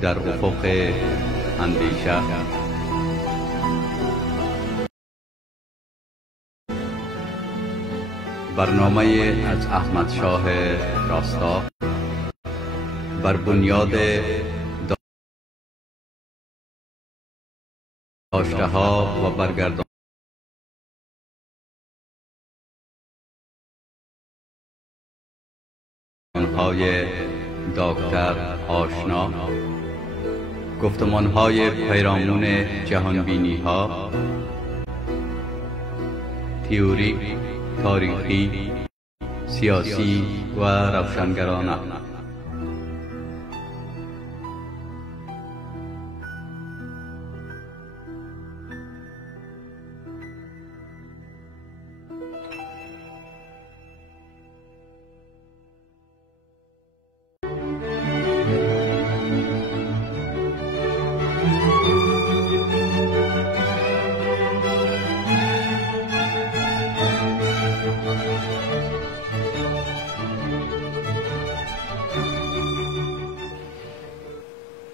در افق اندیشه. برنامه از احمد شاه راستا بر بنیاد داشته ها و برگردان های دکتر آشنا، گفتمان های پیرامون جهانبینی ها، تئوری، تاریخی، سیاسی و روشنگرانه.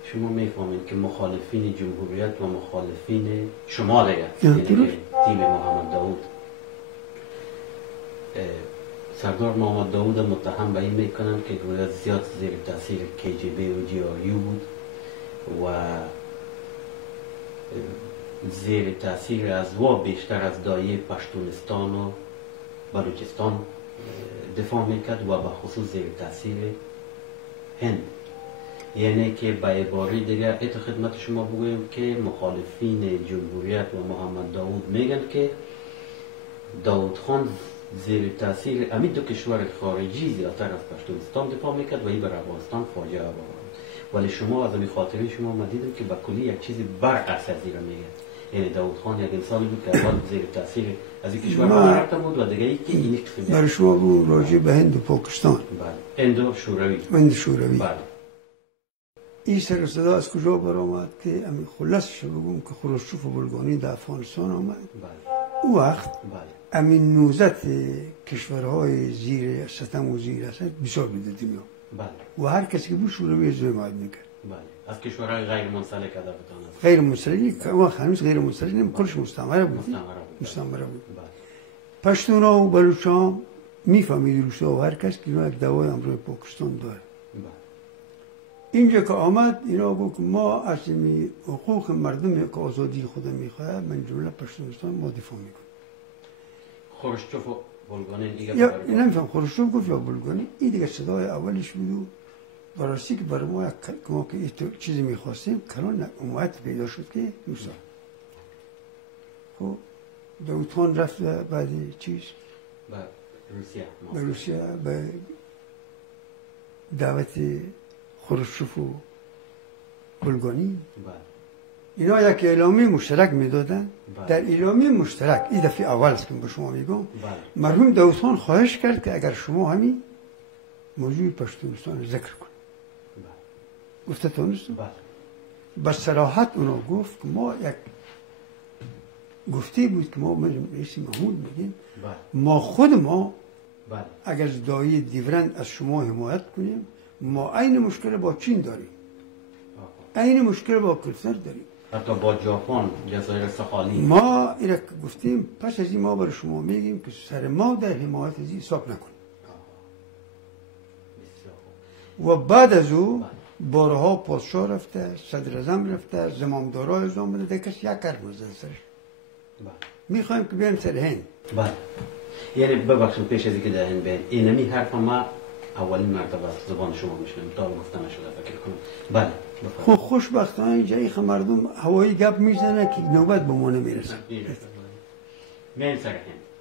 شما میفهمید که مخالفین جمهوریت و مخالفین شما دیگه یعنی تیم محمد داوود، سردار محمد داوود متهم به این میکنن که گویا زیاد زیر تاثیر KGB و GRU بود و زیر تاثیر از و بیشتر از دایه پشتونستان و بلوچستان دفاع میکرد و به خصوص زیر تاثیر هند. یعنی که به عباره دیگر ات خدمت شما بگویم که مخالفین جمهوریت و محمد داوود میگن که داوود خان زیر تاثیر امید دو کشور خارجی زیادتر از پشتونستان دفاع میکرد و این بر افغانستان فاجعه آورد. ولی شما از این خاطره شما ما دیدم که به کلی یک چیزی برعکس از این میگه. یعنی داوود خان یک انسانی بود که اول زیر تاثیر از این کشور رفته بود و دیگه ای که این قسم برای شما بود راجع به هند و پاکستان. بله. هند و شوروی. هند شوروی. بله. این سر صدا از کجا برآمد که امین خلاصش بگم که خروشچوف و بلگانی در افغانستان آمد. بله. او وقت بله. امین نوزت کشورهای زیر ستم و زیر اصلا بسیار بود دنیا. بله. و هر کسی که بود شوروی از حمایت میکرد. بله. از کشورهای غیر منسلک هدفتان است. غیر منسلکی که ما هنوز غیر منسلک نیم کلش مستعمره بود. مستعمره بود. بله. پشتونا و بلوچان میفهمید روسا و هر کس که اینا یک دوای امروی پاکستان داره. اینجا که آمد اینا گفت که ما از حقوق مردم که آزادی خود میخواد من جمله پشتونستان ما دفاع میکنیم. خروشچوف و بلگانی دیگه یا نمیفهم خروشچوف گفت یا بلگانی این دیگه صدای اولیش بود و براستی که برای ما که این چیزی میخواستیم کلان امویت پیدا شد که روسا. خب داوود خان رفت بعد چیز به روسیه به دعوت خروشچوف و بلگانی. اینا یک اعلامیه مشترک میدادن. در اعلامیه مشترک این دفعه اول است که به شما میگم مرحوم داوود خان خواهش کرد که اگر شما همین موضوع پشتونستان ذکر کنید. گفته تونستم؟ به صراحت اونا گفت که ما یک گفته بود که ما رئیس محمود میگیم ما خود ما اگر دایی دیورند از شما حمایت کنیم ما عین مشکل با چین داریم، عین مشکل با کشور داریم، حتی با ژاپن، جزایر ساحلی. ما اینا گفتیم پس از این ما برای شما میگیم که سر ما در حمایت از این حساب نکنیم. و بعد از او بارها پادشاه رفته، صدر اعظم رفته، زمامدارا اعزام بوده، کسی یک کار نزده سرش. میخوایم که بریم سر هند. بله. یعنی ببخشید پیش از اینکه در هند بریم اینمی حرف ما اولین مرتبه از زبان شما میشنم تا گفته نشده فکر کنم. بله. خب خوشبختانه اینجا مردم هوایی گپ میزنه که نوبت به ما نمیرسه.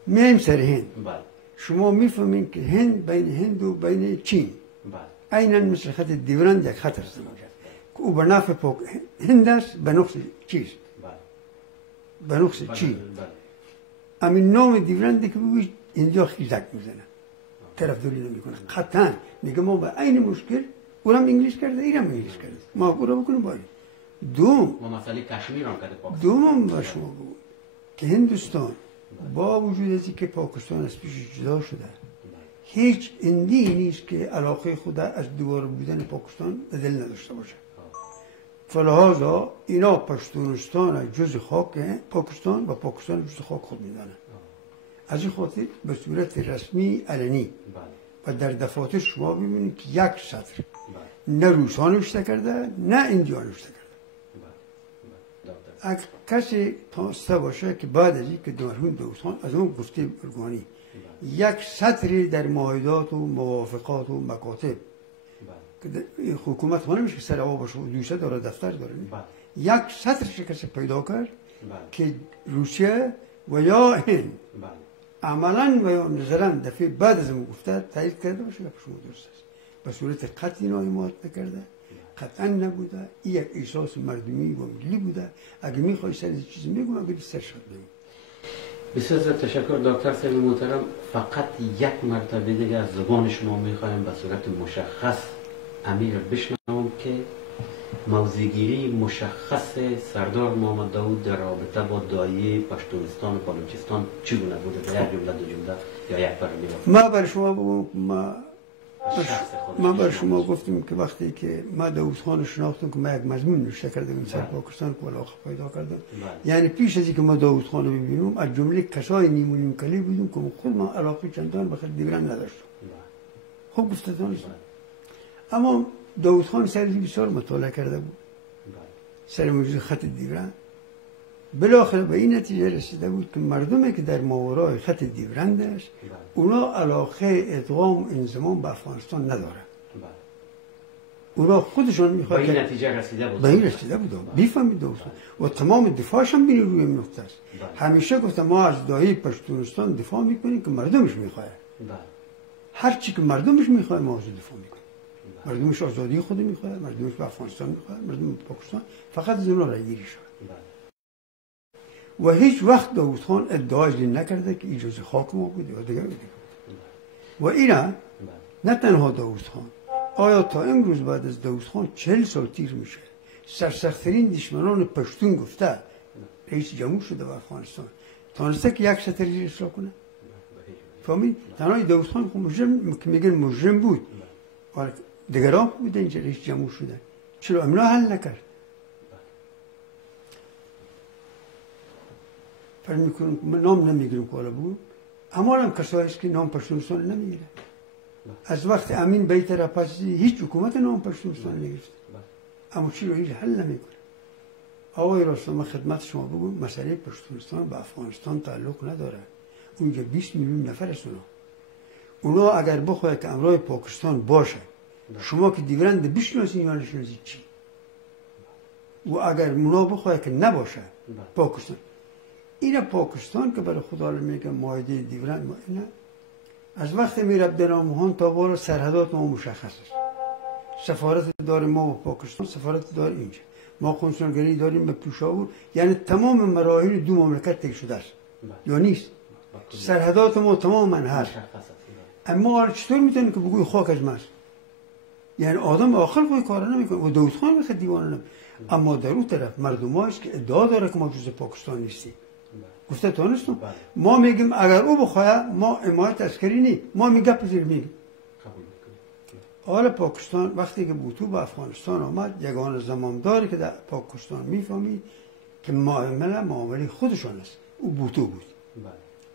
میم سر هند. بله. شما میفهمین که هند بین هند و بین چین. بله. عیناً مثل خط دیورند یک خط است. که او به نفع هند است به نقص چیز. به نقص چین. همین نام دیورندی که بگویید اینجا خیزک میزنه. طرفداری نمیکنه. قطعاً میگه ما به عین مشکل اونم انگلیس کرده اینم انگلیس کرده. ما اونو بکنیم باید. دوم ما مسئله کشمیر هم کرده پاکستان. دوم با شما بگو که هندوستان با وجود از اینکه پاکستان از پیش جدا شده هیچ اندی نیست که علاقه خود از دوباره بودن پاکستان به دل نداشته باشه. فلهذا اینا پشتونستان جز خاک پاکستان و پاکستان جز خاک خود میدانند. از این خاطر به صورت رسمی علنی و در دفاتر شما ببینید که یک سطر نه روس‌ها نوشته کرده نه ایندی‌ها نوشته کرده. اگر کسی تانسته باشه که بعد از اینکه مرحوم داوود خان از اون گفته ارگانی یک سطری در معاهدات و موافقات و مکاتب که حکومت ها نمیشه که سر آوا باشه و دوشه داره دفتر داره یک سطرش کسی پیدا کرد که روسیه و یا هند عملا و یا نظرا دفعه بعد از اون گفته تایید کرده باشه که شما درست است. به صورت قطعی حمایت نکرده، قطعا نبوده، این یک احساس مردمی و ملی بوده. اگه میخوای سر چیزی میگم اگه سر شد بگم. بسیار زیاد تشکر دکتر صاحب محترم. فقط یک مرتبه دیگه از زبان شما میخوایم به صورت مشخص امیر بشنوم که موضع‌گیری مشخص سردار محمد داوود در رابطه با داعیه پشتونستان و بلوچستان چگونه بوده؟ به یک جمله دو جمله یا یک پاراگراف. ما بر شما بگم من بر شما گفتم که وقتی که ما داوود خان شناختم که ما یک مضمون نوشته کردم سر پاکستان که علاقه پیدا کردم، یعنی پیش از اینکه ما داوود خان رو ببینم از جمله کسای نیم و نیم کلی بودم که خود ما علاقه چندان به خیلی دیگران نداشتم. خب گفته دانستم. اما داوود خان سر بسیار مطالعه کرده بود سر موضوع خط دیورند. بالاخره به این نتیجه رسیده بود که مردمی که در ماورای خط دیورند است اونا علاقه ادغام و انضمام به افغانستان نداره. اونا خودشون میخواد به این نتیجه رسیده بود. به این رسیده بود. بیفهمید داوود و تمام دفاعش هم بین روی نقطه است. همیشه گفتم ما از داعیه پشتونستان دفاع میکنیم که مردمش میخواد. هر چی که مردمش میخواد ما از دفاع میکنیم. مردمش آزادی خود میخواد، مردمش به افغانستان میخواد، مردم پاکستان، فقط از اونا رای گیری شد. و هیچ وقت داوود خان ادعای نکرده که اجازه خاک ما بوده و دیگه. و اینا نه تنها داوود خان، آیا تا امروز بعد از داوود خان 40 سال تیر میشه سرسخت‌ترین دشمنان پشتون گفته رئیس جمهور شده به افغانستان تانسته که یک سطر اصلاح کنه؟ فهمید؟ تنها داوود خان خب مجرم که میگن مجرم بود، ولی دیگران بوده اینجا رئیس جمهور شده، چرا امنا حل نکرد؟ فرض میکنم نام نمیگیرم که حالا بود، اما هم کسایی است که نام پشتونستان نمیگیره. از وقت امین بیت را پس هیچ حکومت نام پشتونستان نگرفت، اما چی رو هیچ حل نمیکنه. آقای راستان من خدمت شما بگم مسئله پشتونستان به افغانستان تعلق نداره. اونجا 20 میلیون نفر است. اونا اگر بخواد که امرای پاکستان باشه، شما که دیگرند بشناسید یا نشناسید چی؟ و اگر اونا بخواد که نباشه پاکستان، این پاکستان که برای خدا میگه معاهده دیگرند ما اینا از وقت میره عبدالرحمن تا بالا سرحدات ما مشخص است. سفارت داره ما و پاکستان، سفارت داره اینجا، ما کنسولگری داریم به پشاور، یعنی تمام مراحل دو مملکت طی شده است یا نیست؟ سرحدات ما تماما هست. اما چطور میتونی که بگوی خاک از ماست؟ یعنی آدم آخر خود کار نمیکنه و داوود خان بخواد دیوانه نمیکنه. اما در اون طرف مردم است که ادعا داره که ما جزء پاکستان نیستیم. گفته تونستم ما میگیم اگر او بخواه ما حمایت عسکری نی، ما میگه پذیر میگیم. حالا پاکستان وقتی که بوتو به افغانستان آمد، یگانه زمامداری که در پاکستان میفهمید که معامله خودشان است، او بوتو بود.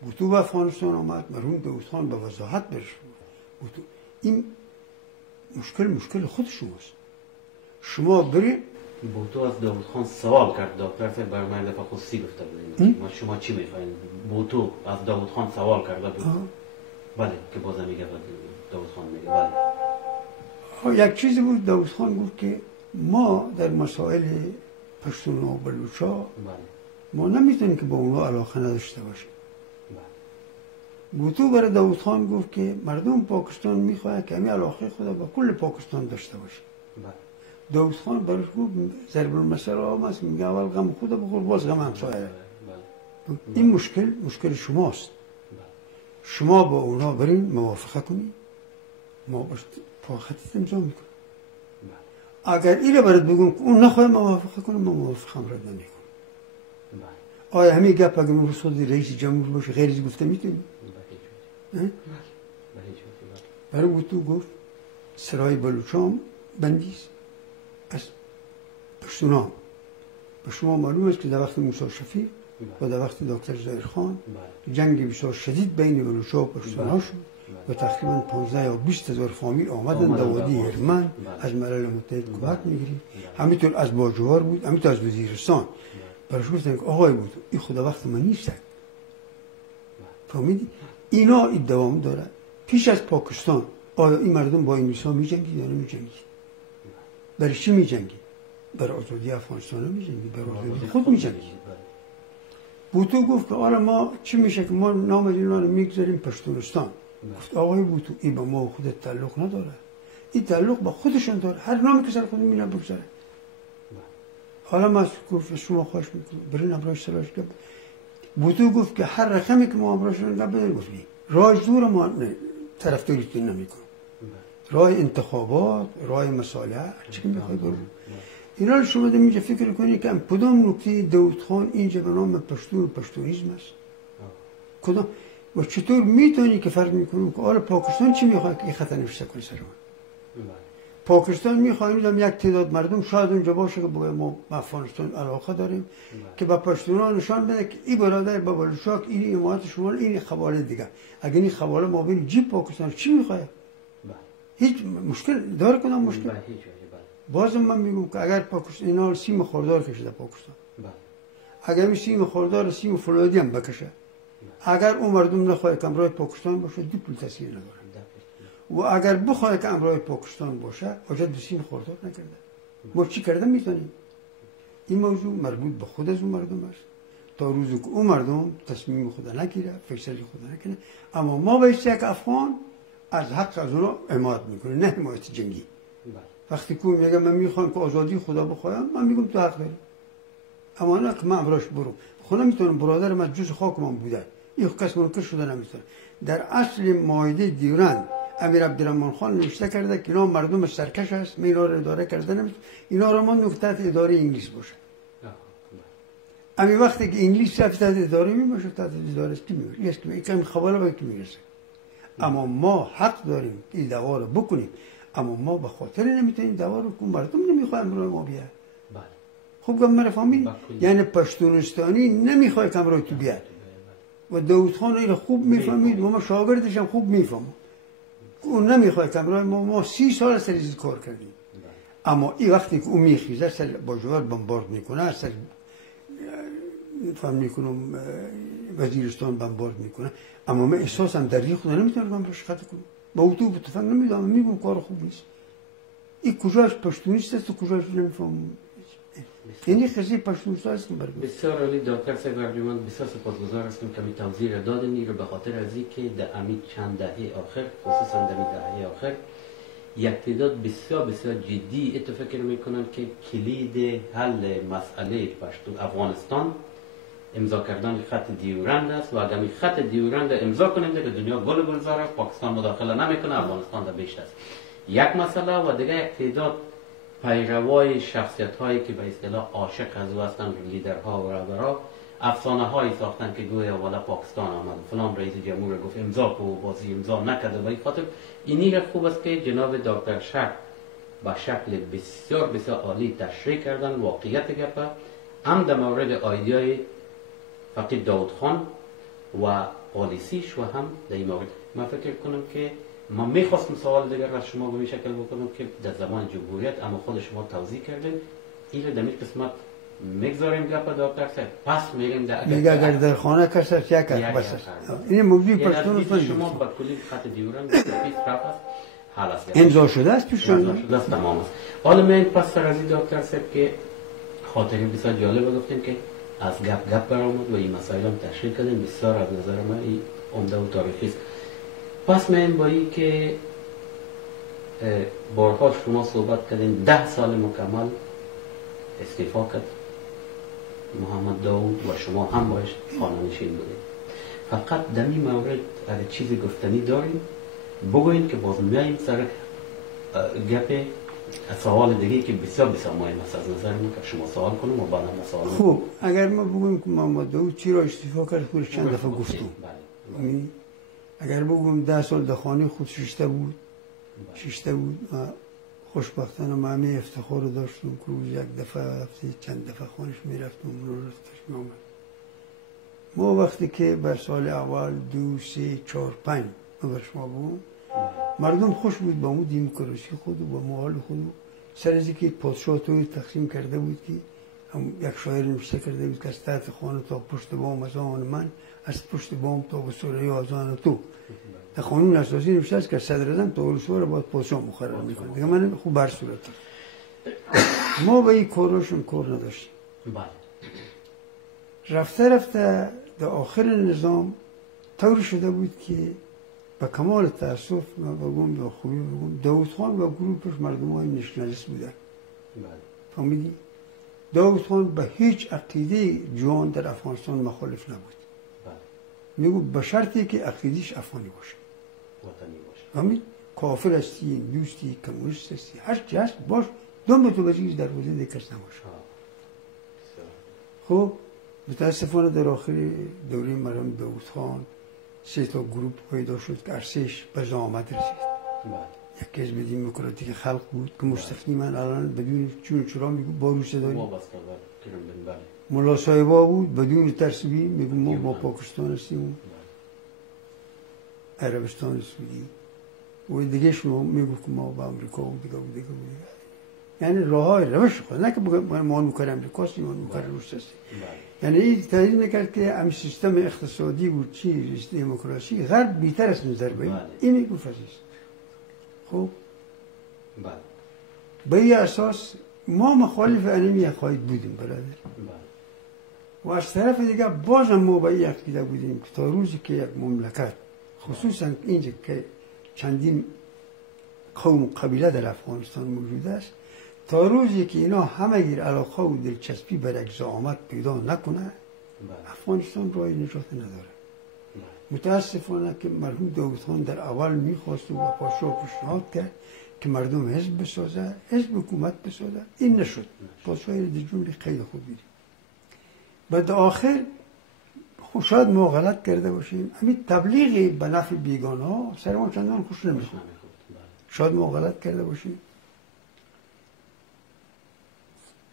بوتو به افغانستان آمد، مرحوم داوود خان به وضاحت برش بوتو. این مشکل خود شماست. شما برید بوتو از داوود خان سوال کرد، دکتر صاحب برای من دفعه خصوصی گفته بودیم ما شما چی میخواین؟ بوتو از داوود خان سوال کرده بود. بله که بازم میگه داوود خان میگه بله. یک چیزی بود داوود خان گفت که ما در مسائل پشتون و بلوچا ما نمیتونیم که با اونها علاقه نداشته باشیم. بوتو برای داوود خان گفت که مردم پاکستان میخواهد که همین علاقه خدا با کل پاکستان داشته باشه. داوود خان برایش گفت ضرب المثل آمد، میگه اول غم خدا بخور باز غم همسایه. این مشکل شماست. شما با اونا برین موافقه کنید، ما باش پاخت امضا میکنیم. اگر اینو برات بگم که اون نخواه موافقه کنه، ما موافقه رد نمیکنم. آیا همین گپ اگه من خود رئیس جمهور باشه غیر از گفته میتونیم؟ برای بوتو گفت سرای بلوچام بندیست، از پشتونا به شما معلوم است که در وقت موسی شفیق و در وقت دکتر ظاهرخان جنگ بسیار شدید بین بلوچ‌ها و پشتونا شد و تقریبا 15 یا 20 هزار فامیل آمدن در وادی هرمن از ملل متحد کمک میگیرید. همینطور از باجوار بود، همینطور از وزیرستان. برایش گفتن که آقای بود این خدا وقت من نیست. فهمیدی؟ اینا این دوام داره. پیش از پاکستان آیا این مردم با انگلیس‌ها می‌جنگید یا نمی‌جنگید؟ برای چی می‌جنگید؟ برای آزادی افغانستان می‌جنگید، برای آزادی خود می‌جنگید. بوتو گفت که حالا ما چی میشه که ما نام اینا رو میگذاریم پشتونستان. گفت آقای بوتو این با ما خودت تعلق نداره. این تعلق با خودشون داره. هر نامی که سر خود مینا بگذاره. حالا ما گفت شما خواهش میکنم برین امراش سلاش گفت. بوتو گفت که هر رقمی که ما امراشون بدن گفتیم. راه دور ما طرفداریتون نمیکنم. راه انتخابات، راه مصالح، چی که میخواید برو. اینا رو شما در اینجا فکر کنید که کدام نکته داود خان اینجا به نام پشتون و پشتونیسم است؟ کدام؟ و چطور میتونی که فرق میکنم که آره پاکستان چی میخواد که این خطر نوشته کنه سر من؟ پاکستان میخوایم یک تعداد مردم شاید اونجا باشه که بگه ما افغانستان علاقه داریم که با پشتونا نشان بده که این برادر با بلوچ‌ها این امارات شمال این خواله دیگه. اگر این خواله ما بین جیب پاکستان چی میخواد؟ هیچ مشکل داره کدام مشکل؟ بازم من میگم که اگر پاکستان اینا سیم خوردار کشیده پاکستان، اگر این سیم خوردار سیم فولادی هم بکشه، اگر اون مردم نخواهد که امرای پاکستان باشه دیپل تاثیر نداره. و اگر بخواهد که امرای پاکستان باشه حاجت به سیم خوردار نکرده. ما چی کرده میتونیم؟ این موضوع مربوط به خود از اون مردم است. تا روزی که اون مردم تصمیم خود نگیره، فیصله خود نکنه، اما ما به یک افغان از حق از اونا حمایت میکنه، نه حمایت جنگی. وقتی که میگم من میخوام که آزادی خدا بخوایم، من میگم تو حق داری. اما نه که من امراش برو. خدا میتونم برادر من جز خاک من بوده. این کس منکر شده نمیتونه. در اصل مایده دیورند امیر عبدالرحمن خان نوشته کرده که اینا مردم سرکش است، اینا رو اداره کرده نمیتونه. اینا رو من نقطه اداره انگلیس باشه. امی وقتی که انگلیس تحت اداره میباشه تحت اداره است کی میشه؟ این کم خبره به کی میرسه. اما ما حق داریم این دعوا رو بکنیم. اما ما به خاطر نمیتونیم دعوا رو کنیم، مردم نمیخوایم برای ما بیاد. خوب گم مرا فهمید؟ یعنی پشتونستانی نمیخواد که امروز تو بیاد. و داود خان این خوب میفهمید و ما شاگردش هم خوب میفهمم. اون نمیخواد که امروز ما 30 سال سر این کار کردیم. اما این وقتی که اون میخیزه سر باجوار بمبارد میکنه، سر فهم میکنم وزیرستان بمبارد میکنه، اما من احساسم در خود نمیتونم برش خطا کنم. با اوتو به تفنگ نمیدونم، میگم کار خوب نیست. این کجاش پشتونیست است و کجاش نمیفهمم. یعنی خیلی پشتونیست است که برگرد. بسیار عالی دکتر سگارجیمان، بسیار سپاسگزار هستم که می توضیح دادن این رو به خاطر از اینکه در امید چند دهه آخر، خصوصا در دهه آخر یک تعداد بسیار جدی اتفاق میکنن که کلید حل مسئله پشتون افغانستان امضا کردن خط دیورند است و اگر خط دیورند امضا کنیم که دنیا گلزار است، پاکستان مداخله نمیکنه، افغانستان در بیشتر است. یک مسئله و دیگه یک تعداد پیروای شخصیت هایی که به اصطلاح عاشق از او هستند، لیدرها و رهبرها افسانه هایی ساختن که گویا والا پاکستان آمد فلان رئیس جمهور گفت امضا کو بازی امضا نکرده. و این خاطر اینی خوب است که جناب دکتر شک با شکل بسیار عالی تشریح کردن واقعیت گپ هم در مورد آیدیای فقید داود خان و پالیسیش و هم در این مورد. من فکر کنم که ما میخواستم سوال دیگر از شما به این شکل بکنم که در زمان جمهوریت اما خود شما توضیح کردین این رو در این قسمت میگذاریم گپ دکتر صاحب. پس میریم میگه اگر در خانه کس است یک بس است. این موضوع پشتون شما با کلی خط دیورند پیش رفت است حال است امضا شده است پیشون تمام است. حالا من پس سر از دکتر صاحب که خاطری بسیار جالب گفتیم که از گپ برآمد و این مسائل هم تشریح کردیم، بسیار از نظر من این عمده و تاریخی است. پس من با این که بارها شما صحبت کردین 10 سال مکمل استعفا کرد محمد داود و شما هم باش خانه‌نشین بودید. فقط در این مورد اگر چیزی گفتنی داریم بگوین که باز میاییم سر گپ سوال دیگه که بسیار مهم است از نظر من که شما سوال کنم و بعدم سوال. خب اگر ما بگویم که محمد داود چرا استعفا کرد خودش چند دفعه گفتیم. اگر بگویم 10 سال در خانه خود شیشته بود خوشبختانه ما همه افتخار رو داشتم که روز یک دفعه هفته چند دفعه خانش میرفتم اون رو رفتش میامد. ما وقتی که بر سال اول 2 3 4 5 بر شما بگم مردم خوش بود با مو دموکراسی خود و با مال خود. سر از اینکه پادشاه توی تقسیم کرده بود که یک شاعر نوشته کرده بود که از تحت خانه تا پشت بام از آن من، از پشت بام تا به سوره از آن تو. در قانون اساسی نوشته است که صدر اعظم تا اولسوار باید پادشاه مقرر میکنه. دیگه من خوب بر صورت ما به این کارشون کار نداشتیم. رفته رفته در آخر نظام طوری شده بود که به کمال تأسف ما بگم یا خوبی بگم داود خان و گروهش مردم های نشنالیست بودن. فهمیدی؟ داود خان به هیچ عقیده جوان در افغانستان مخالف نبود. میگو به شرطی که عقیدش افغانی باشه. فهمید؟ کافر هستی، دوستی، کمونیست هستی، هر چی هست باش، دنبال تو بچیز در حوزه دیگه کس نباشه. خب متاسفانه در آخر دوره مرحوم داود خان 3 تا گروه پیدا شد که ارسش به زعامت رسید. یکی از دموکراتیک خلق بود که مستقیما الان بدون چون چرا میگو با روسیه داریم. ملا صاحبا بود بدون ترسبی میگو ما با پاکستان هستیم، عربستان سعودی و دیگه شما میگو که ما با امریکا و دیگه. یعنی راههای روش خود نه که ما نوکر امریکا هستیم ما نوکر روسیه هستیم. یعنی این تایید میکرد که همین سیستم اقتصادی و چی دموکراسی غرب بیتر است نظر به این میگفت است. خب به این اساس ما مخالف انمی عقاید بودیم برادر. و از طرف دیگه بازم ما به این عقیده بودیم که تا روزی که یک مملکت خصوصا اینجا که چندین قوم و قبیله در افغانستان موجود است، تا روزی که اینا همه گیر علاقه و دلچسپی بر یک زعامت پیدا نکنه افغانستان راه نجات نداره. متاسفانه که مرحوم داود خان در اول میخواست و پادشاه پیشنهاد کرد که مردم حزب بسازه، حزب حکومت بسازه، این نشد. پادشاه در جمله خیلی خوب بود. بعد آخر شاید ما غلط کرده باشیم، همین تبلیغ به نفع بیگانه ها سر ما چندان خوش نمیخواد. شاید ما غلط کرده باشیم.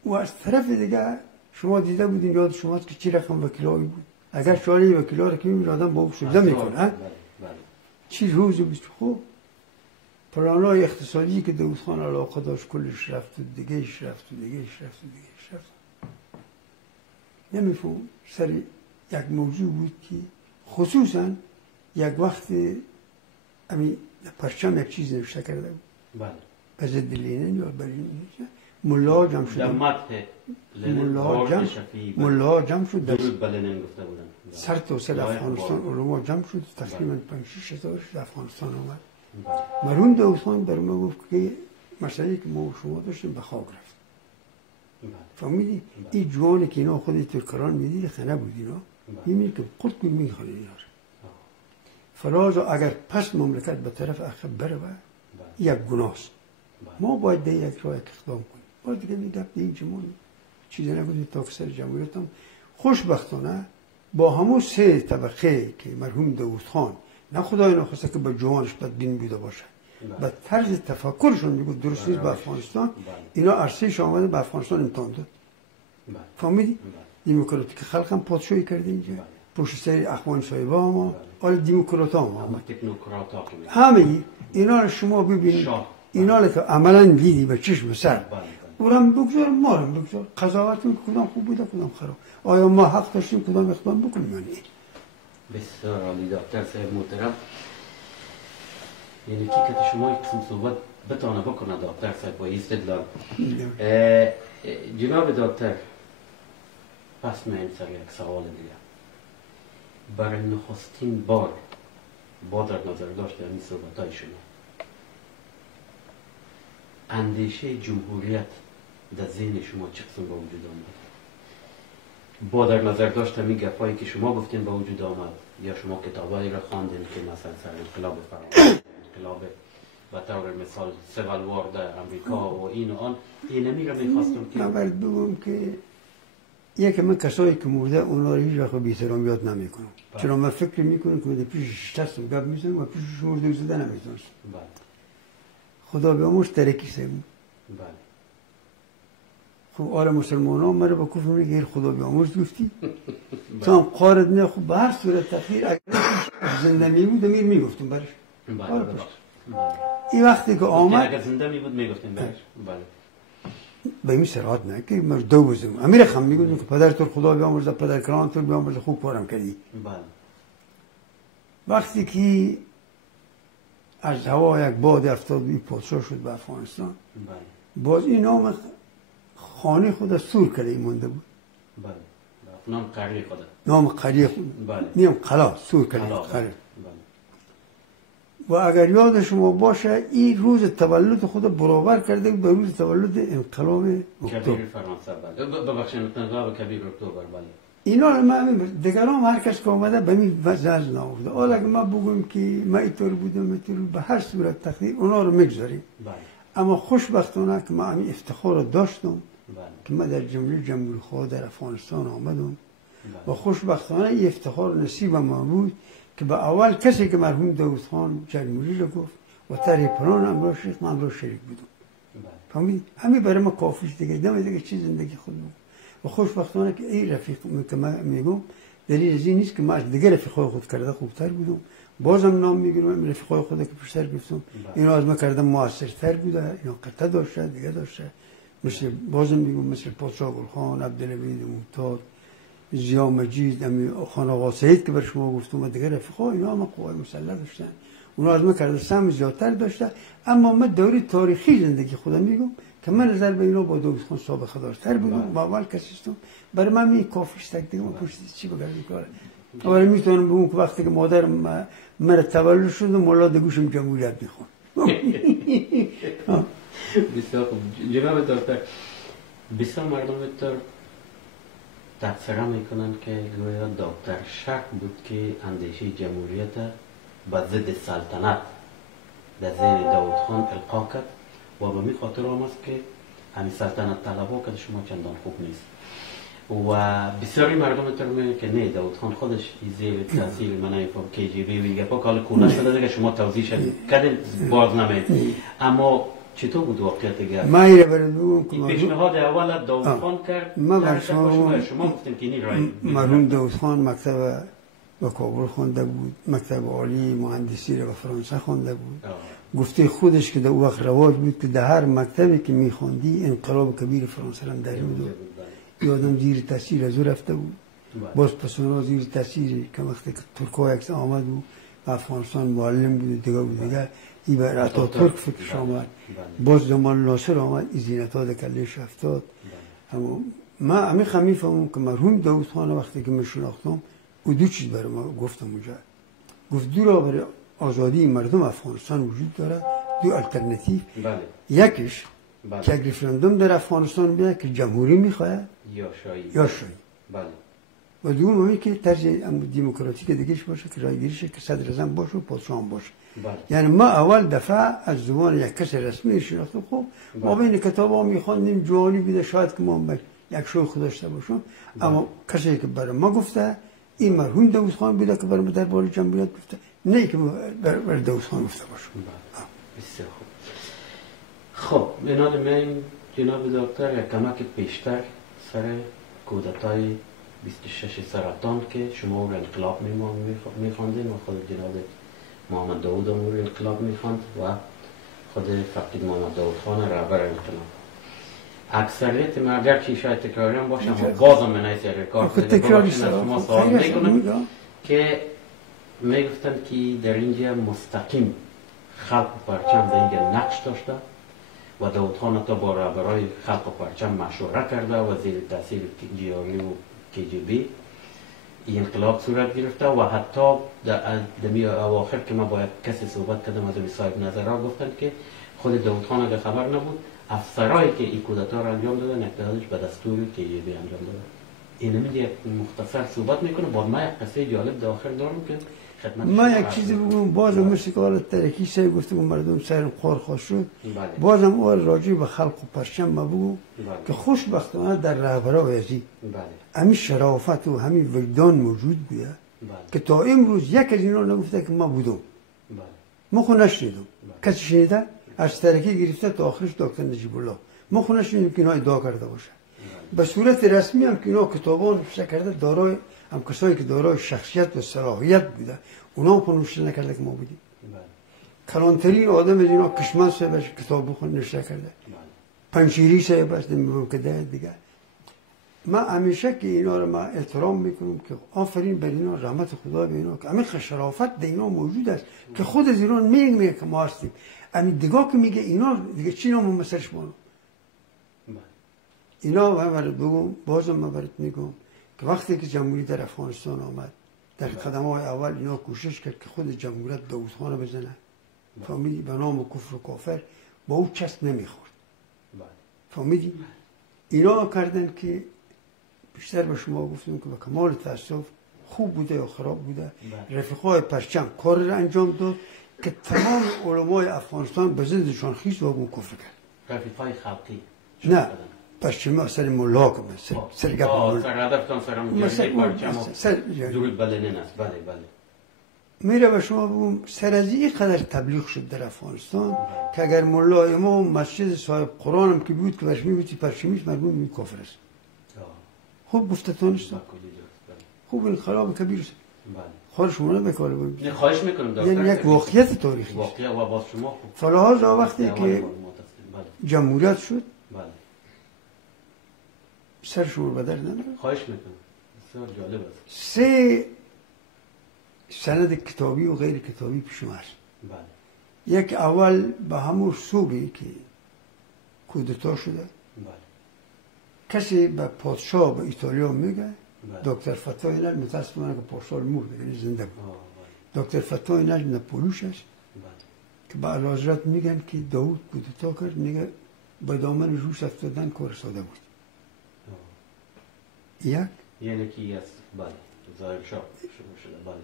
و از طرف دیگه شما دیده بودین یاد شماست که چی رقم وکیلایی بود. اگر شاید وکیلا رو که میبینی آدم با شده میکنه چی روزی بود. خوب پلانای اقتصادی که داود خان علاقه داشت کلش رفت و دیگهش رفت. نمیفهم سر یک موضوع بود که خصوصا یک وقت امی پرچم یک چیز نوشته کرده بود به ضد لینن یا برین ملا جمع شد ملا جمع شد سر تا سر افغانستان علما جمع شد تقریبا 5-6 هزار در افغانستان آمد. مرحوم داود خان بر ما گفت که مسئله که ما شما داشتیم به خاک رفت. فهمیدی؟ این جوانی که اینا خود ترکران میدید خنه بود اینا میبینی که قلت بود میخواد اینا فراز اگر پس مملکت به طرف عقب بره یک گناهست. ما باید به یک راه اقدام کنیم. باید دیگه میگم این جمهوری چیزی نگوید تا سر جمهوریت هم خوشبختانه با همون 3 طبقه که مرحوم داود خان نه خدای نخواسته که به جوانش بدبین بوده باشه به طرز تفکرشون میگه درست نیست به افغانستان اینا عرصهش آمده به افغانستان امتحان داد. فهمیدی؟ دموکراتیک خلق هم پادشاهی کرده اینجا پشت سر اخوان صاحبا ما حالا دموکرات ها همه اینا رو شما ببینید اینا رو که عملا دیدی به چشم سر اونم بگذار ما هم بگذار قضاوتون کدام خوب بوده کدام خراب آیا ما حق داشتیم کدام اقدام بکنیم یعنی بسیار عالی دکتر صاحب محترم. یعنی که شما یک صحبت بتونه بکنه دکتر صاحب با استدلال. جناب دکتر پس من سر یک سوال دیگه برای نخستین بار با در نظر داشته این صحبتای شما اندیشه جمهوریت در ذهن شما چه قسم به وجود آمد؟ با در نظر داشته می گپایی که شما گفتین به وجود آمد یا شما کتابایی را خواندین که مثلا سر انقلاب فرانسه انقلاب به طور مثال سیویل وار در امریکا و این و آن اینمی را میخواستم که من باید بگم که یک من کسایی که مرده اونا رو هیچ وقت بی‌احترامی یاد نمیکنم چرا من فکر میکنم که پیشش دستم گپ میزنم و پیشش مرده زده نمیتونست. خدا بیامرز ترکی سه بود. بله. خب آره مسلمان ها مرا با کفر میگه خدا بیامرز گفتی تو هم قارد نه. خب به هر صورت تخیر اگر زنده می بود امیر میگفتم برش. بله. این وقتی که آمد اگر زنده می بود میگفتیم برش. بله. به این سرعت نه که من دو بزنم امیر خم میگفتم که پدر تو خدا بیامرز پدر کران تو بیامرز خوب پارم کردی. بله. وقتی که از هوا یک باد افتاد این پادشاه شد به افغانستان. بله. باز این نام خانه خود سور کرده مونده بود. بله. نام قریه خود. نام قریه خود. بله. نیم قلا سور کرده. بله. و اگر یاد شما باشه این روز تولد خود برابر کرده به روز تولد انقلاب اکتبر. کبیر فرانسه. بله. ببخشید انقلاب کبیر اکتبر. بله. اینا من دیگران هر کس که آمده به این وضع نامورده. حالا اگه ما بگویم که من اینطور بودم اینطور به هر صورت تقدیر اونا رو میگذاریم. بله. اما خوشبختانه که من این افتخار رو داشتم. بله. که من در جمهوری خواه در افغانستان آمدم. بله. و خوشبختانه این افتخار نصیب ما بود که به اول کسی که مرحوم داود خان جمهوری رو گفت و طرح پلان امرا شیخ من رو شریک بودم. فهمید؟ همین برای ما کافیش دیگه دم دیگه چیز زندگی خود بود. و خوشبختانه که این رفیق که من میگم دلیل از این نیست که من از دیگه رفیقای خود کرده خوبتر بودم. بازم نام میگیرم این رفیقای خود که پیشتر گفتم اینا از ما کردم موثرتر بوده. اینا قطعه داشته دیگه داشته. مثل بازم میگم مثل پادشاه گلخان، عبدالحمید معتاد، ضیا مجید، خان آقا سعید که بر شما گفتم و دیگه رفیقا اینا هم قوای مسلح داشتن. اونا از ما کرده سهم زیادتر داشته. اما من دوری تاریخی زندگی خودم میگم که من نظر به اینا با داود خان سابقه دارتر بودم. با اول کسیستم برای من می کافیش تک دیگه من پشت چی بگردم کاره. ولی میتونم بگم که وقتی که مادر من تولد شدم مولا دگوشم جمهوریت میخوان. بسیار خوب. جناب دکتر بسیار مردم بهتر تفسیر میکنن که گویا دکتر شک بود که اندیشه جمهوریت به ضد سلطنت در زیر داود خان القا کرد و به می خاطر هم است که همین سلطنت طلبها که شما چندان خوب نیست و بسیاری مردم بهتر میگن که نه داود خان خودش زیر تاثیر منای KGB و دیگه پاک حال کونه شده دیگه شما توضیح کردین باز نمید. اما چطور بود واقعیت دیگه؟ ما ایره بردم این پیشنهاد اول داود خان کرد. ما بر شما گفتیم که این رای مرحوم داود خان مکتب و کابل خونده بود، مکتب عالی مهندسی رو به فرانسه خونده بود. گفته خودش که در اون وقت رواج بود که در هر مکتبی که میخوندی انقلاب کبیر فرانسه هم در بود. یادم زیر تاثیر از او رفته بود. باز پسونا زیر تاثیر که وقتی که ترک‌ها یک آمد بود افغانستان معلم بود دیگه این بر اتاتورک فکرش آمد. باز جمال ناصر آمد این زینت‌ها در کلهش افتاد. اما من همیشه میفهمم که مرحوم داود خان وقتی که من شناختم او دو چیز برای ما گفتم اونجا. گفت دو راه برای آزادی مردم افغانستان وجود داره، دو الटरनेटिव. یکیش که اگر رفراندوم در افغانستان بیاد که جمهوری میخواد یا شاهی. و دوم همی که طرز دموکراتیک دیگهش باشه که رایگیریشه که صدر اعظم باشه و پادشاه هم باشه. یعنی ما اول دفعه از زبان یک کس رسمی شناختم. خب ما بین کتابا میخواندیم جوانی بیده شاید که ما یک شوخ داشته باشم. اما کسی که برای ما گفته این مرحوم داود خان بوده که برای ما درباره جمهوریت گفته، نه که برای داود خان گفته باشم. بسیار خوب. خب بنابراین من جناب دکتر یک کمک پیشتر سر کودتای 26 سرطان که شما رو انقلاب میخواندین و خود جناب محمد داود هم رو انقلاب میخواند و خود فقید محمد داود خان رهبر انقلاب. اکثریت من اگرچه شاید تکراری هم باشه اما بازم من ایسی ریکارد تکراری شما سوال میکنم که میگفتن که در اینجا مستقیم خلق و پرچم در اینجا نقش داشته و داود خان تا با رهبرای خلق و پرچم مشوره کرده و زیر تاثیر جیاری و KGB این انقلاب صورت گرفته و حتی در اواخر که من با کسی صحبت کردم از صاحب نظرها گفتن که خود داود خان اگر خبر نبود افسرهایی که این کودتا را انجام دادن اقتدارش به دستور KGB انجام دادن. این یک مختصر صحبت میکنه. با ما یک قصه جالب در آخر دارم که ما یک چیزی بگم بازم مثل که حالت ترکی سه گفتم مردم سرم خور خوش شد. بازم اول راجع به خلق و پرچم ما بگم که خوشبختانه در رهبرها ویزی همین شرافت و همین وجدان موجود بوده که تا امروز یک از اینا نگفته که ما بودم. ما خود نشنیدم. کسی شنیده؟ از ترکی گرفته تا آخرش دکتر نجیب الله ما خونش می‌بینیم که اینا ادعا کرده باشه به صورت رسمی هم که اینا کتابان نوشته کرده دارای هم کسایی که دارای شخصیت و صلاحیت بوده اونا هم خود نوشته نکرده که ما بودیم کلانترین آدم از اینا کشمن صاحبش کتاب بخون نوشته کرده پنشیری صاحب است میگم که دیگه من همیشه که اینا رو من احترام میکنم که آفرین بر اینا رحمت خدا به اینا که همین شرافت در اینا موجود است که خود از ایران میگه که ما هستیم همین دیگه که میگه اینا دیگه چی نام مثلش مانو اینا من برات بگم بازم من برات میگم که وقتی که جمهوری در افغانستان آمد در قدم‌های اول اینا کوشش کرد که خود جمهوریت داوود خان بزنه فهمیدی به نام کفر و کافر با او چسب نمیخورد فهمیدی اینا کردن که بیشتر به شما گفتم که به کمال تاسف خوب بوده یا خراب بوده رفیقای پرچم کار را انجام داد که تمام علمای افغانستان به ضدشان خیز و اون کفر کرد رفیقای خلقی نه پرچم اثر ملا که سر گپ ملا سر هدفتان سرم پرچم درود بلنن است بله میره به شما بگم سر از این قدر تبلیغ شد در افغانستان که اگر ملا امام مسجد صاحب قرآن هم که بود که برش میبودی پرچمیش مرگون می کافر است خوب گفته تانستم خوب این خراب کبیر است خواهر شما نبکاره بود خواهش میکنم یعنی یک واقعیت تاریخی واقعیت و باز شما فلحاظ وقتی که جمهوریت شد سر شما رو بدر نمیره خواهش میکنم بسیار جالب است 3 سند کتابی و غیر کتابی پیش ما هست یک اول به همون صوبی که کودتا شده کسی به پادشاه به ایتالیا میگه دکتر فتاح اینج متاسفانه که پارسال مرده یعنی زنده بود دکتر فتاح اینج نپولوش است که به اعلیحضرت میگن که داوود کودتا کرد میگه به دامن روس افتادن کار ساده بود یک یعنی کی است بله ظاهر شاه شده بله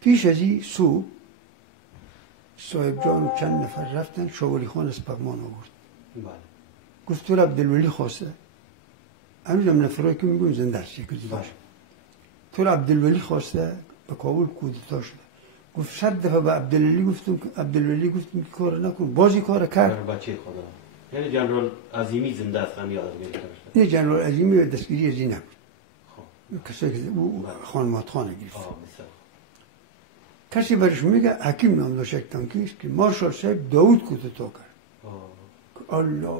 پیش از این صبح صاحب جان و چند نفر رفتن شاولی خان از پغمان آورد گفت تو عبدالولی خواسته هنوز هم نفرهایی که میگون زنده است یکی جداش تو عبدالولی خواسته به کابل کودتا شده گفت 100 دفعه به عبدالولی گفتم که کار نکن بازی کار کرد بچه خدا یعنی جنرال عظیمی زنده است هم یادم گرفته نه جنرال عظیمی و دستگیری از این نبود کسی که او خانمات خانه گرفت کسی برش میگه حکیم نام داشت یک تانکیست که مارشال صاحب داوود کودتا کرد الله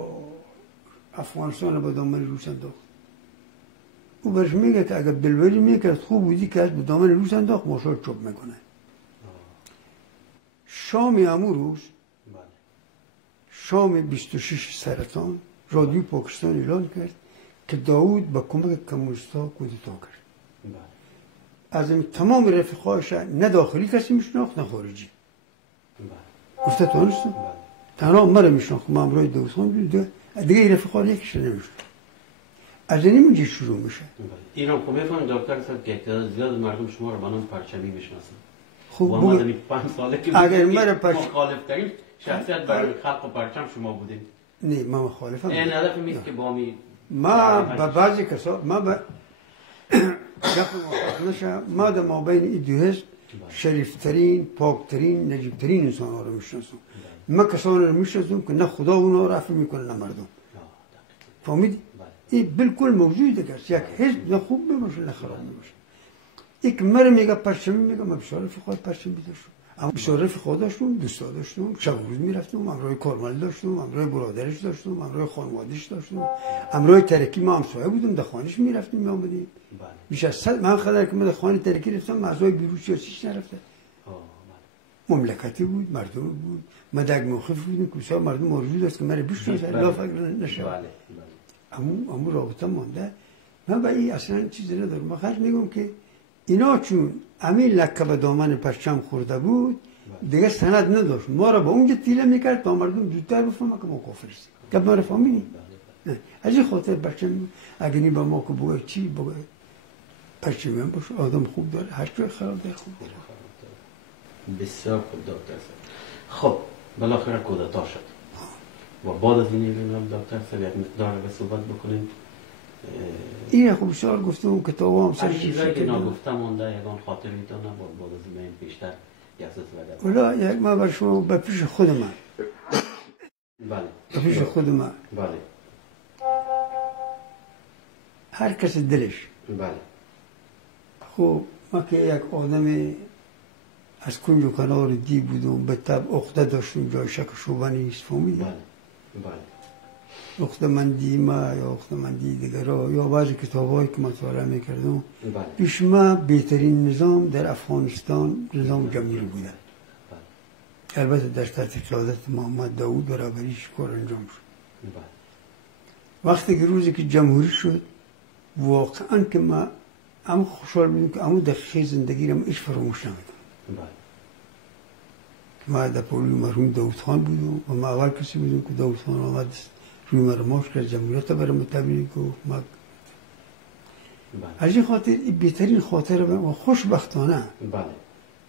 افغانستان به دامن روس انداخت او برش میگه که اگر بلوری میکرد خوب بودی که از به دامن روس انداخت مارشال چوب میکنه شام امو روز شام 26 سرطان رادیو پاکستان اعلان کرد که داوود با کمک کمونیستا کودتا کرد از این تمام رفیقایش نه داخلی کسی میشناخت نه خارجی گفته تانستم تنها مرا میشناخت ما امروی داوود خان دیگه رفیقا یکیش نمیشناخت از این اینجا شروع میشه ایران خب میفهم دکتر صاحب که زیاد مردم شما رو به نام پرچمی میشناسن خوب ما در 5 ساله که اگر مرا مخالف ترین شخصیت برای خلق و پرچم شما بودین نه من مخالفم این هدف نیست که با می ما به بعضی کسا ما به ما در مابین این دو حزب شریفترین پاکترین نجیبترین انسان ها رو میشناسم ما کسان رو میشناسم که نه خدا اونا رو عفو میکنه نه مردم فهمیدی؟ این بالکل موجوده که یک حزب نه خوب میباشه نه خراب میباشه یک مرا میگه پرچمی میگه ما بسیار رفیقات پرچمی داشتم اما بسیار رفیقا داشتم دوستا داشتم شب روز میرفتم امروی کارمل داشتم امروی برادرش داشتم امروی خانواده‌اش داشتم امروی ترکی ما همسایه بودم در خانه‌اش میرفتیم میآمدیم بیش از 100 من خاطر که من خانه ترکی رفتم اعضای بیرو سیاسیش نرفته مملکتی بود مردم بود ما در موقف بودیم که بسیار مردم موجود است که من بشناسن لا فکر نشه اما رابطه مانده من به این اصلا چیزی ندارم من خرج میگم که اینا چون همین لکه به دامن پرچم خورده بود دیگه سند نداشت ما را به اونجا تیله میکرد تا مردم زودتر بفهمه که ما کافر هستیم که ما را فهمیدیم از این خاطر پرچم اگه نی به ما که بگه چی بگه پرچم هم باشه آدم خوب داره هر جای خراب داره خوب داره بسیار خوب دکتر صاحب خب بالاخره کودتا شد و بعد از این میبینم دکتر صاحب یک مقدار به صحبت بکنیم این خوب بسیار گفتم کتاب هم هر چیزایی که ناگفته مانده یکان خاطر میتونه بعد از این بیشتر اولا یک ما بر شما به پیش خود من بله به پیش خود من بله هر کس دلش بله خب ما که یک آدم از کنج و کنار دی بودم به طب عقده داشتم جای شک و شبهه نیست فهمیدی؟ بله بله عقده مندی ما یا عقده مندی دیگرها یا بعضی کتاب‌هایی که مطالعه میکردم بله پیش ما بهترین نظام در افغانستان نظام جمهوری بوده البته در تحت قیادت محمد داوود برابریش کار انجام شد بله وقتی که روزی که جمهوری شد واقعا که ما اما خوشحال بودیم که اما دقیقه زندگی رو ایش فراموش نمیکنم بله ما در پولوی مرحوم داوود خان بودم و ما اول کسی بودیم که داوود خان آمد روی مرماش کرد جمهوریت برام تبریک گفت ما بله از این خاطر این بهترین خاطر و خوشبختانه بله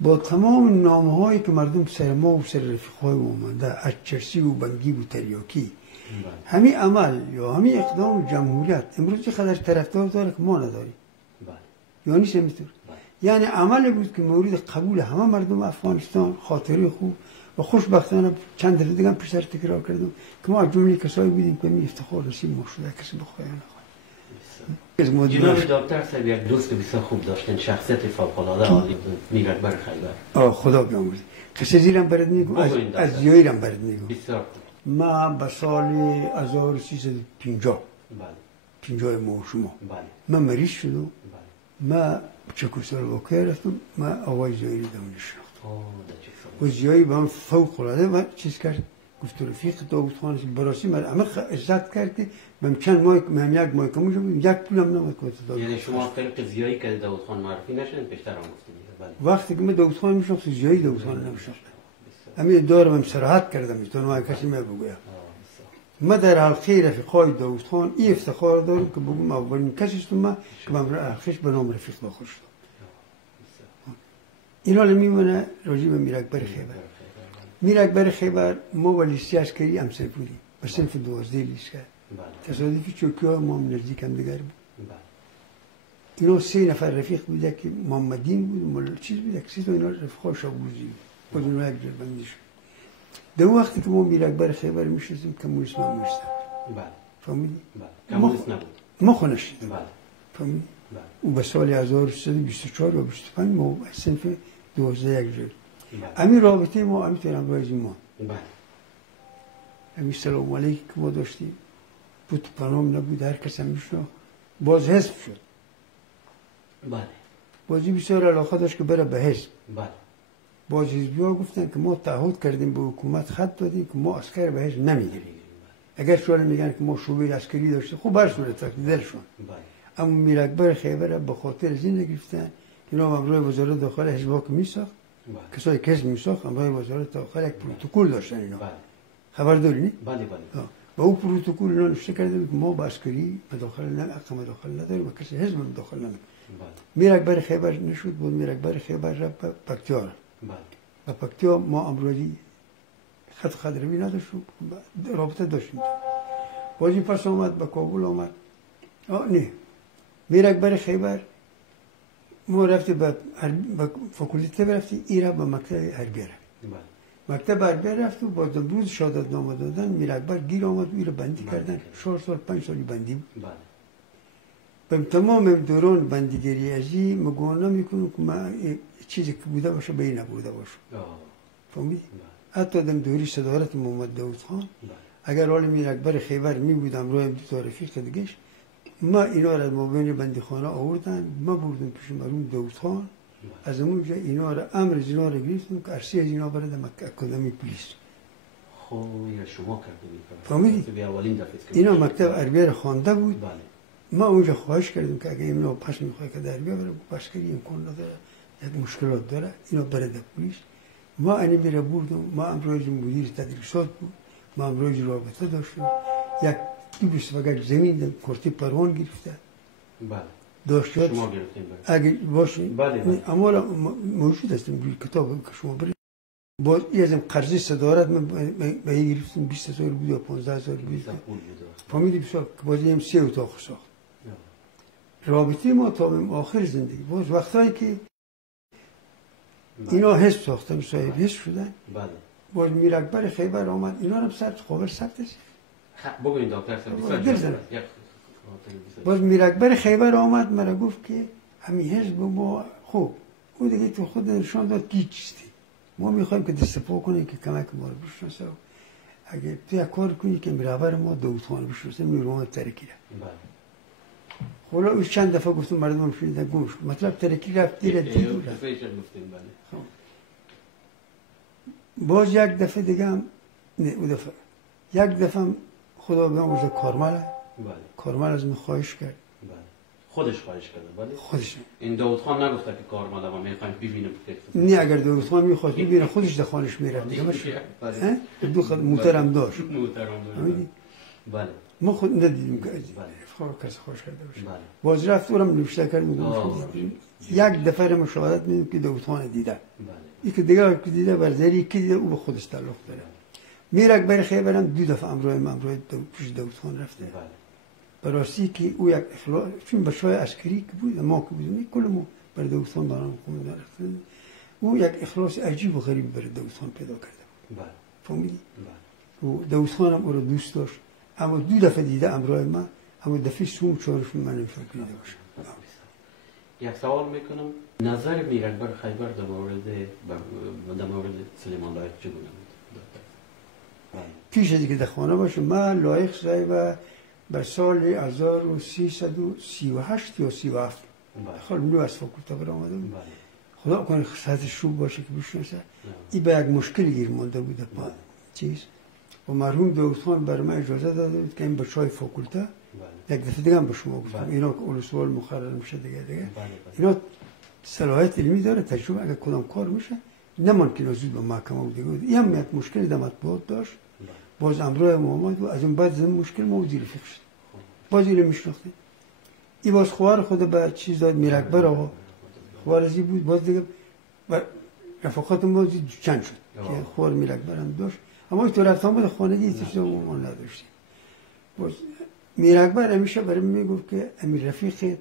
با تمام نامه‌هایی که مردم سر ما و سر رفیق‌های ما اومده از چرسی و بنگی و تریاکی همین عمل یا همین اقدام جمهوریت امروز چقدر طرفدار داره که ما نداریم بله یا نیست اینطور یعنی عمل بود که مورد قبول همه مردم افغانستان خاطره خوب و خوشبختانه چند دفعه دیگه هم پیشتر تکرار کردم که ما از جمله کسایی بودیم که می افتخار رسیم ما شده کسی بخواه نخواه جناب دکتر صاحب یک دوست بسیار خوب داشتن شخصیت فوق‌العاده عالی بود میراکبر خیبر خدا بیامرزه قصه زیرم برات میگم از زیاییرم برات میگم بسیار خوب ما به سال 1350 بله 50 ما شما بله من مریض شدم بله ما چکسلواکی رفتم ما آقای زیایی دم نشناختم در چه سال و زیایی با هم فوق‌العاده و چیز کرد گفت رفیق داوود خان براسی من همه عزت کرد که من چند ماه من یک ماه کموش بود یک پولم نمود که یعنی شما طریق زیایی که داوود خان معرفی نشن پیشتر هم گفتید بله وقتی که من داوود خان میشناخت زیایی داوود خان نمیشناختم همین دارم صراحت کردم تو نه کسی میگوید ما در حلقه رفیقای داوود خان این افتخار دارم که بگم اولین کسی هستم من که من حلقهش به نام رفیق داخل شدم اینا میمونه راجع به میراکبر خیبر میراکبر خیبر ما و لیستی عسکری همسر بودیم به صنف 12 لیست کرد تصادفی چوکی ها ما هم نزدیک هم دیگر بود اینا 3 نفر رفیق بوده که محمدین بود چیز بوده که 3 تا اینا رفیقای شابوزی بود اینا یک جور بندی شد در وقتی که ما میراکبر خیبر میشستیم کمونیست ما میشستم فهمیدی؟ کمونیست نبود ما خونش فهمیدی؟ بله او به سال 1324 و 25 ما از صنف 12 یک جور همین رابطه ما همینطور امروزی ما همین سلام علیکی که ما داشتیم بود پنام نبود هر کس هم میشناخت باز حزب شد بازی بسیار علاقه داشت که بره به حزب باز حزبی ها گفتن که ما تعهد کردیم به حکومت خط دادیم که ما عسکر به حزب نمیگیریم اگر شوال میگن که ما شعبه عسکری داشته خب بر صورت دلشون اما میراکبر خیبر به خاطر زین گرفتن اینا امروی وزارت داخل حزب ها که میساخت کسایی که حزب میساخت امروی وزارت داخل یک پروتکل داشتن اینا خبر داری نی؟ با او پروتکل اینا نوشته کرده که ما با عسکری مداخله نداریم و کسی حزب مداخله نداریم میراکبر خیبر نشد بود میراکبر خیبر رفت به پکتیا و پکتیا ما امروزی خط خضروی نداشتیم رابطه داشتیم بازی پس آمد به کابل آمد نه میراکبر خیبر ما رفتی به فاکولته رفتی ایرا به مکتب حربیه مکتب حربیه رفت و با روز شهادت نامه دادن میراکبر گیر آمد و ایرا بندی کردن 4 سال 5 سالی بندی بود به تمام دوران بندیگری ازی مگوانه میکنم که ما چیزی که بوده باشه به این نبوده باشه فهمیدی؟ حتی در دوری صدارت محمد داوود خان اگر حال میراکبر خیبر می بودم روی دو رفیق دیگهش ما اینا را مبین بندی خانه آوردن ما بردم پیش مرحوم داوود خان از اونجا اینا را امر از اینا را گرفتم که عرصی از اینا برده اکادمی پلیس خب یا شما فهمیدی؟ اینا مکتب عربیه را خوانده بود ما اونجا خواهش کردیم که اگه اینا پس میخواه که در عربیه بره بسکری امکان نداره یک مشکلات داره اینا برده پلیس ما اینی میره بردم ما امروز مدیر تدریسات بود ما امروز رابطه داشتیم یک 200 وگرد زمین در کرتی پروان گرفته داشت شما گرفتیم اگه باشه اما موجود هستیم روی کتاب که شما برید باز ازم قرضی صدارت من به این گرفتم 20,000 بود یا 15,000 بود فهمیدی بسیار که بازی هم 3 اتاق ساخت رابطه ما تا آخر زندگی باز وقتایی که اینا حزب ساختن، صاحب حزب شدن. بله. باز میر اکبر خیبر آمد، اینا رو سر خبر ثبت است. بگوین دکتر صاحب. باز میر اکبر خیبر آمد مرا گفت که همین حزب ما خوب، او دیگه تو خود نشان داد کی چیستی. ما میخوایم که دست پا کنیم که کمک ما رو بشناسه. اگه تو یک کار کنی که میرابر ما داوود خان بشناسه، میروان ترکی را. حالا او چند دفعه گفتم مردم شنیدن گوش، مطلب ترکی رفت دیر دید. باز یک دفعه دیگه هم نه، او دفعه یک دفعه هم خدا بیامرزه کارمل از من خواهش کرد. خودش خواهش کرده. بله. خودش. این داوود خان نگفته که کارمل ما میخوایم ببینیم. نه، اگر داوود خان میخواست ببینه خودش در خانش میرفت. بله. دو خد محترم داشت. بله. ما خود ندیدیم که کسی خواهش کرده باشه. بله. باز رفت اورم نوشته کرد یک دفعه رو مشاهدت میدیم که داوود خان دیده. بله. این که دیگه که دیده ورزری که دیده او به خودش تعلق داره. میر اکبر خیبرم 2 دفعه امروز پیش داوود خان رفته. بله. براستی که او یک اخلاص، چون بچه‌های عسکری که بود ما که بودیم کل ما بر داوود خان دارم خون دارم، او یک اخلاص عجیب و غریب بر داوود خان پیدا کرده. بله. فهمیدی؟ بله. و داوود خان هم او رو دوست داشت، اما 2 دفعه دیده امروز ما، اما دفعه سوم چهارشون من نمی‌فکر دیده باشم. یک سوال میکنم، نظر میر اکبر خیبر در مورد سلیمان لایق چگونه بود؟ پیش از اینکه در خانه باشه، من لایق صاحب به سال 1338 یا 37 خیلی نو از فاکولته برآمده بود. خدا کنه صحتش خوب باشه که بشناسه. این به یک مشکلی گیر مانده بود چیز و مرحوم داوود خان برای من اجازه داده بود که این بچه‌های فاکولته یک دفعه دیگه هم به شما گفتم اینا که اولسوال مقرر میشه دیگه اینا صلاحیت علمی داره، تجربه اگر کدام کار میشه نممکنه زود به محکمه بود دیگه. این هم یک مشکلی در مطبوعات داشت، باز امروز محمد و از اون بعد زمین مشکل ما وزیر فقه شد، باز اینو میشناختیم. این باز خوار خود به چیز داد، میر اکبر آقا خوارزی بود، باز دیگه رفاقات ما چند شد که خوار میر اکبر هم داشت، اما این تو رفتن بود خانگی ایتش ما نداشتیم. باز میر اکبر همیشه برای من میگفت که امیر رفیق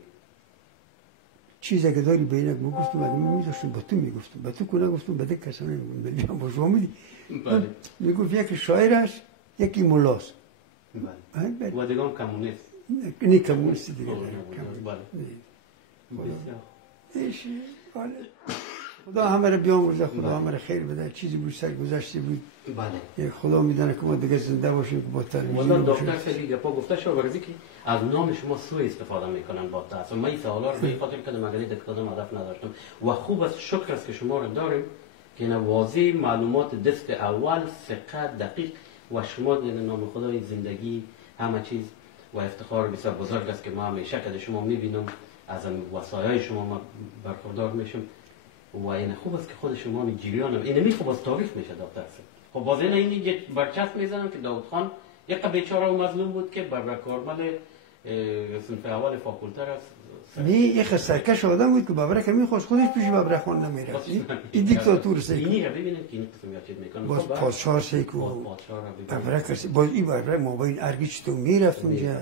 چیزی که داری بینک میگفتم، اگه من میداشتم با تو میگفتم، با تو کنه گفتم بده کسا نمیگم با شما میدی. میگفت یکی شاعر است یکی ملاست. و دیگه کمونیست. نه کمونیست دیگه. خدا همه رو بیامرزه، خدا همه رو خیر بده. چیزی بود سر گذشته بود. خدا میدونه که ما دیگه زنده باشیم که با تلویزیون باشیم. دکتر خیلی گپا گفته شاورزی که از نام شما سوء استفاده میکنن با تاسف. من این سوالا رو به خاطر کردم اگر دکترم هدف نداشتم و خوب است، شکر است که شما رو داریم که نوازی معلومات دست اول ثقه دقیق و شما در نام خدای زندگی همه چیز و افتخار بسیار بزرگ است که ما همیشه که شما میبینم از وصایای شما ما برخوردار میشم و این خوب است که خود شما می جریان این خوب از تاریخ میشه دکتر. خب باز این یک برچسب میزنم که داوود خان یک بیچاره و مظلوم بود که بر کارمل صنف اول فاکولته است. نه یک سرکش آدم بود که بابرک میخواست خودش پیش بابرک خان نمیرفت. این دیکتاتور سیکو. اینی رو ببینید که این قسم یا چیز میکنه. باز پادشاه سیکو. بابرک باز این بابرک ما با این ارگیچ تو میرفت اونجا.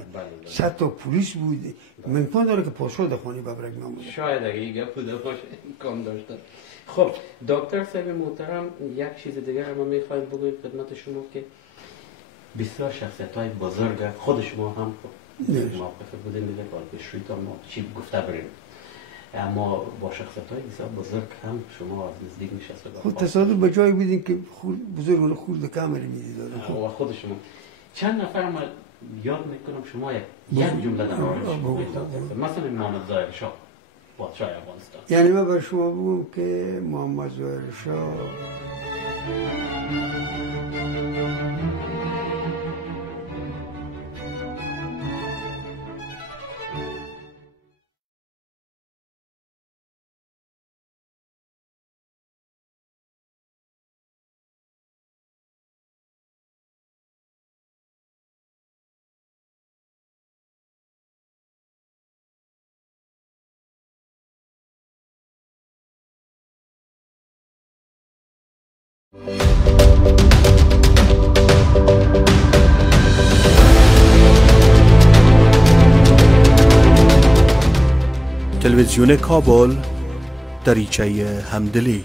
100 تا پلیس بود. من پا داره که پادشاه دخانی بابرک نمود. شاید اگه این گپ بوده باشه امکان داشته. خب دکتر صاحب محترم یک چیز دیگه رو ما میخوایم بگویم خدمت شما که بسیار شخصیت‌های بزرگ خود شما هم موقف بودیم میگه که شویتا ما چی گفته بریم، اما با شخصیت‌های بسیار بزرگ هم شما از نزدیک نشسته. خود تصادف به جایی بودیم که بزرگان خورد کامری میدید و خود شما چند نفر ما یاد میکنم شما یک جمله در مورد مثلا محمد ظاهر شاه پادشاه افغانستان. یعنی من بر شما بگم که محمد ظاهر شاه تلویزیون کابل، دریچه همدلی.